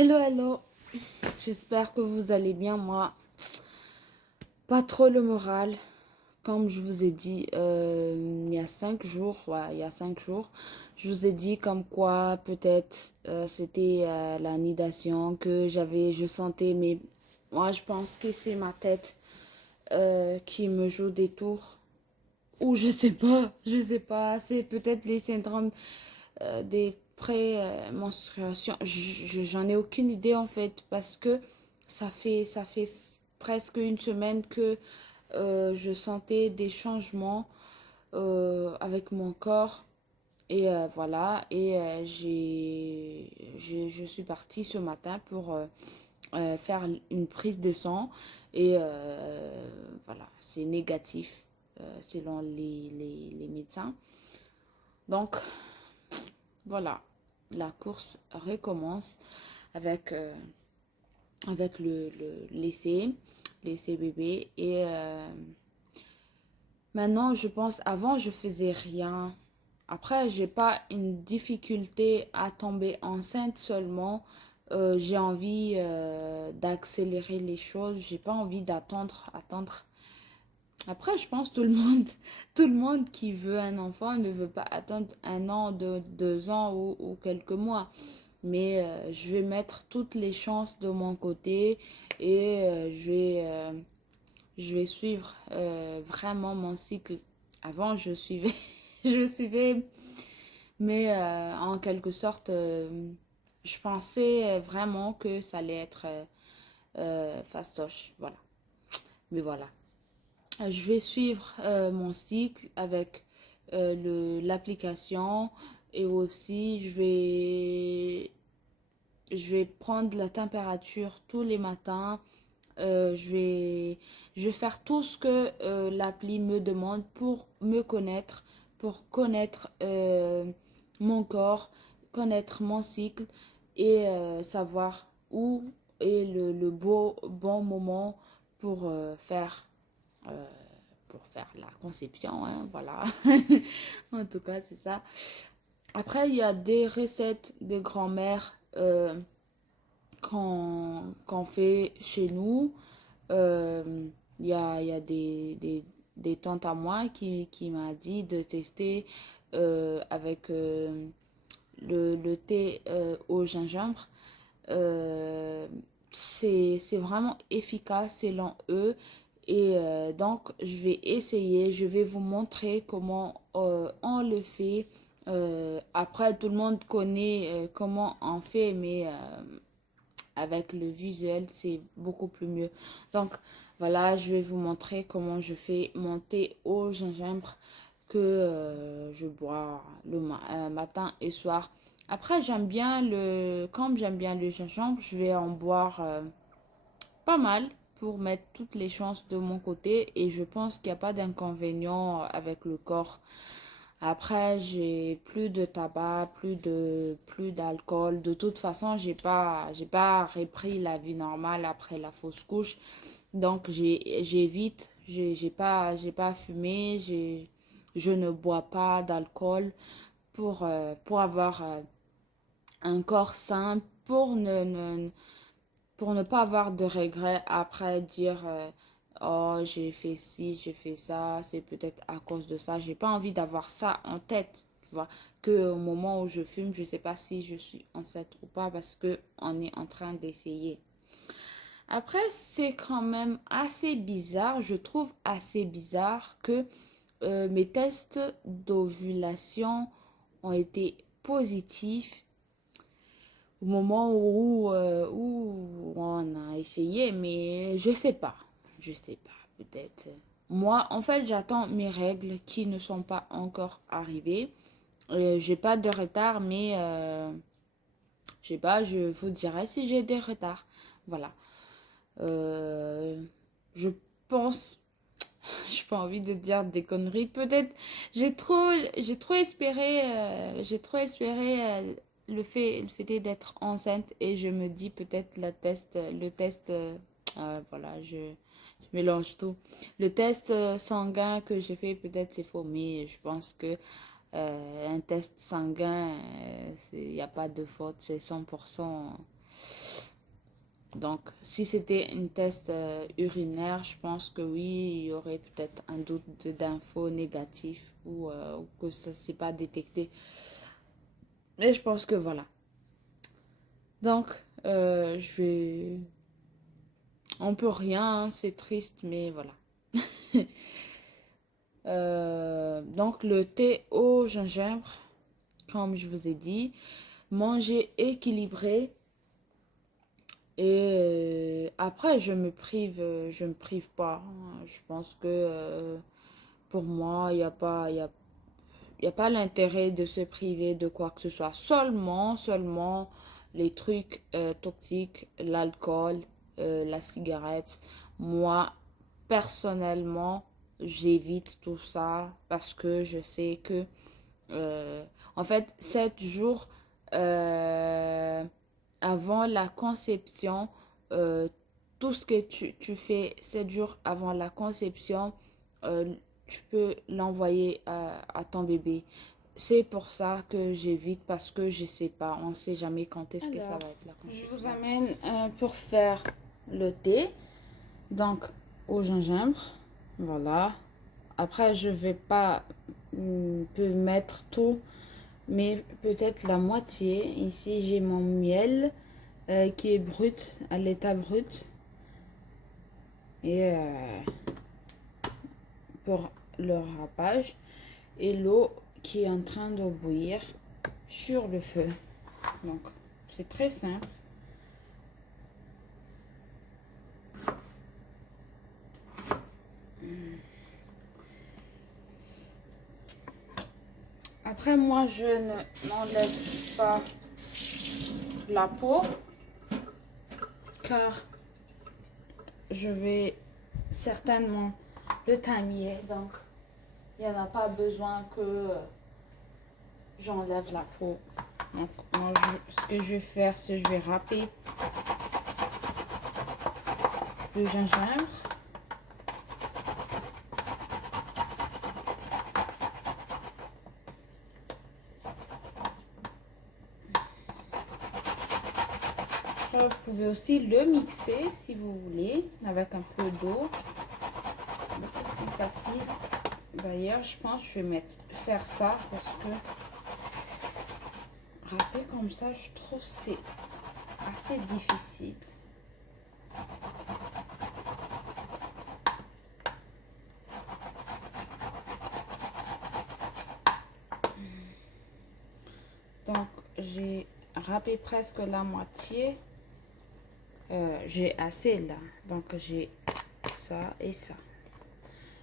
Hello, hello. J'espère que vous allez bien. Moi, pas trop le moral. Comme je vous ai dit il y a 5 jours, ouais, il y a 5 jours, je vous ai dit comme quoi peut-être c'était la nidation que je sentais, mais moi je pense que c'est ma tête qui me joue des tours. Ou je sais pas, c'est peut-être les syndromes des pré-menstruations. J'en ai aucune idée en fait parce que ça fait presque une semaine que je sentais des changements avec mon corps et voilà et je suis partie ce matin pour faire une prise de sang et voilà, c'est négatif selon les médecins. Donc voilà, la course recommence avec, avec l'essai bébé. Et maintenant, je pense, avant, je faisais rien. Après, j'ai pas une difficulté à tomber enceinte seulement. J'ai envie d'accélérer les choses. J'ai pas envie attendre. Après, je pense tout le monde, tout le monde qui veut un enfant ne veut pas attendre 1 an, 2 ans ou quelques mois. Mais je vais mettre toutes les chances de mon côté et je vais suivre vraiment mon cycle. Avant, je suivais, je suivais, mais en quelque sorte, je pensais vraiment que ça allait être fastoche. Voilà. Mais voilà. Je vais suivre mon cycle avec l'application et aussi je vais prendre la température tous les matins. Euh, je vais, je vais faire tout ce que l'appli me demande pour me connaître, pour connaître mon corps, connaître mon cycle et savoir où est le bon moment pour euh, pour faire la conception, hein, voilà. En tout cas, c'est ça. Après, il y a des recettes de grand-mère qu'on fait chez nous. Euh, il y a des tantes à moi qui m'a dit de tester avec le thé au gingembre. Euh, c'est vraiment efficace selon eux. Et donc, je vais essayer, je vais vous montrer comment on le fait. Après, tout le monde connaît comment on fait, mais avec le visuel, c'est beaucoup plus mieux. Donc, voilà, je vais vous montrer comment je fais mon thé au gingembre que je bois matin et soir. Après, comme j'aime bien le gingembre, je vais en boire pas mal pour mettre toutes les chances de mon côté et je pense qu'il n'y a pas d'inconvénient avec le corps. Après, j'ai plus de tabac, plus d'alcool. De toute façon, j'ai pas repris la vie normale après la fausse couche. Donc, j'évite, j'ai pas fumé, je ne bois pas d'alcool pour avoir un corps sain, pour ne pas avoir de regrets après dire oh j'ai fait ci, j'ai fait ça, c'est peut-être à cause de ça. J'ai pas envie d'avoir ça en tête, tu vois, que au moment où je fume, je sais pas si je suis enceinte ou pas parce que on est en train d'essayer. Après, c'est quand même assez bizarre, je trouve assez bizarre que mes tests d'ovulation ont été positifs au moment où on a essayé, mais je sais pas, peut-être. Moi, en fait, j'attends mes règles qui ne sont pas encore arrivées. J'ai pas de retard, mais je sais pas, je vous dirai si j'ai des retards. Voilà. Euh, je pense, j'ai pas envie de dire des conneries. Peut-être, j'ai trop espéré, le fait d'être enceinte et je me dis peut-être le test, voilà, je mélange tout. Le test sanguin que j'ai fait, peut-être c'est faux, mais je pense que un test sanguin, il n'y a pas de faute, c'est 100%. Donc, si c'était une test urinaire, je pense que oui, il y aurait peut-être un doute d'infos négatifs ou que ça ne s'est pas détecté. Mais je pense que voilà. Donc, je vais... On peut rien, hein, c'est triste, mais voilà. Donc, le thé au gingembre, comme je vous ai dit, manger équilibré. Et après, je me prive pas. Je pense que pour moi, il y a pas l'intérêt de se priver de quoi que ce soit. Seulement les trucs toxiques, l'alcool, la cigarette. Moi, personnellement, j'évite tout ça parce que je sais que, euh, en fait, 7 jours euh, avant la conception, euh, tout ce que tu fais 7 jours avant la conception, euh, tu peux l'envoyer à ton bébé. C'est pour ça que j'évite parce que je sais pas, on sait jamais quand est-ce que ça va être la conception. Je vous amène pour faire le thé, donc au gingembre, voilà. Après, je vais pas peut mettre tout, mais peut-être la moitié. Ici, j'ai mon miel qui est brut, à l'état brut. Et pour le râpage. Et l'eau qui est en train de bouillir sur le feu. Donc, c'est très simple. Après, moi, je n'enlève pas la peau car je vais certainement le tamier. Donc, il n'y en a pas besoin que j'enlève la peau. Donc, moi, ce que je vais faire, c'est que je vais râper le gingembre. Vous pouvez aussi le mixer si vous voulez avec un peu d'eau. Beaucoup plus facile. D'ailleurs, je pense que je vais faire ça parce que râper comme ça, je trouve que c'est assez difficile. Donc, j'ai râpé presque la moitié. J'ai assez là. Donc, j'ai ça et ça.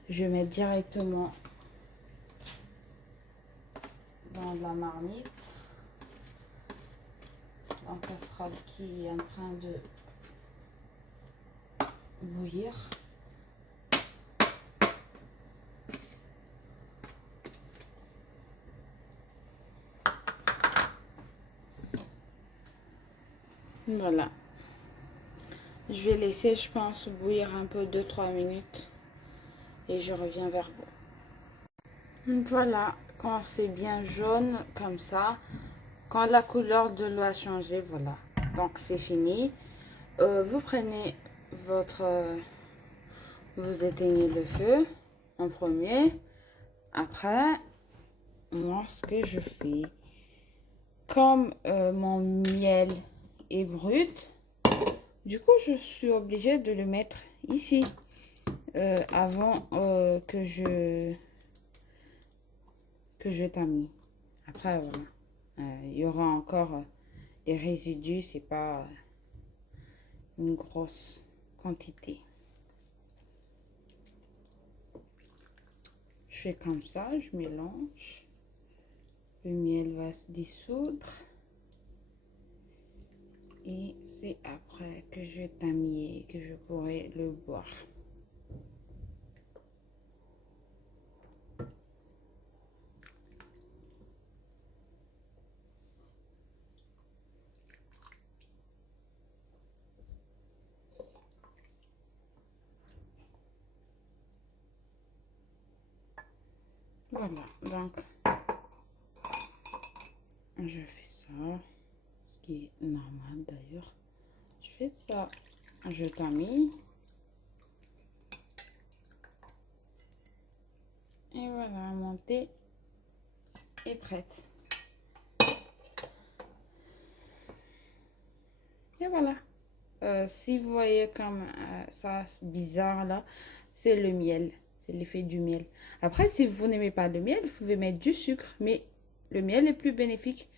Je vais mettre directement dans la marmite. La casserole qui est en train de bouillir. Voilà. Je vais laisser, je pense, bouillir un peu 2-3 minutes. Et je reviens vers vous. Voilà, quand c'est bien jaune comme ça, quand la couleur de l'eau a changé, voilà. Donc c'est fini. Vous prenez votre... vous éteignez le feu en premier. Après, moi ce que je fais, comme mon miel est brut, du coup je suis obligée de le mettre ici. Avant que je tamise. Après, voilà. Il y aura encore des résidus, c'est pas une grosse quantité. Je fais comme ça, je mélange. Le miel va se dissoudre. Et c'est après que je vais tamiser, que je pourrai le boire. Voilà, donc je fais ça, ce qui est normal d'ailleurs. Je fais ça Je tamis. Et voilà, mon thé est prête. Et voilà. Si vous voyez comme ça bizarre là, c'est le miel. C'est l'effet du miel. Après, si vous n'aimez pas le miel, vous pouvez mettre du sucre. Mais le miel est plus bénéfique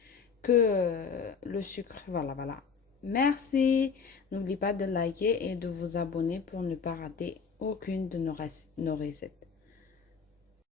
que le sucre. Voilà, voilà. Merci. N'oubliez pas de liker et de vous abonner pour ne pas rater aucune de nos recettes.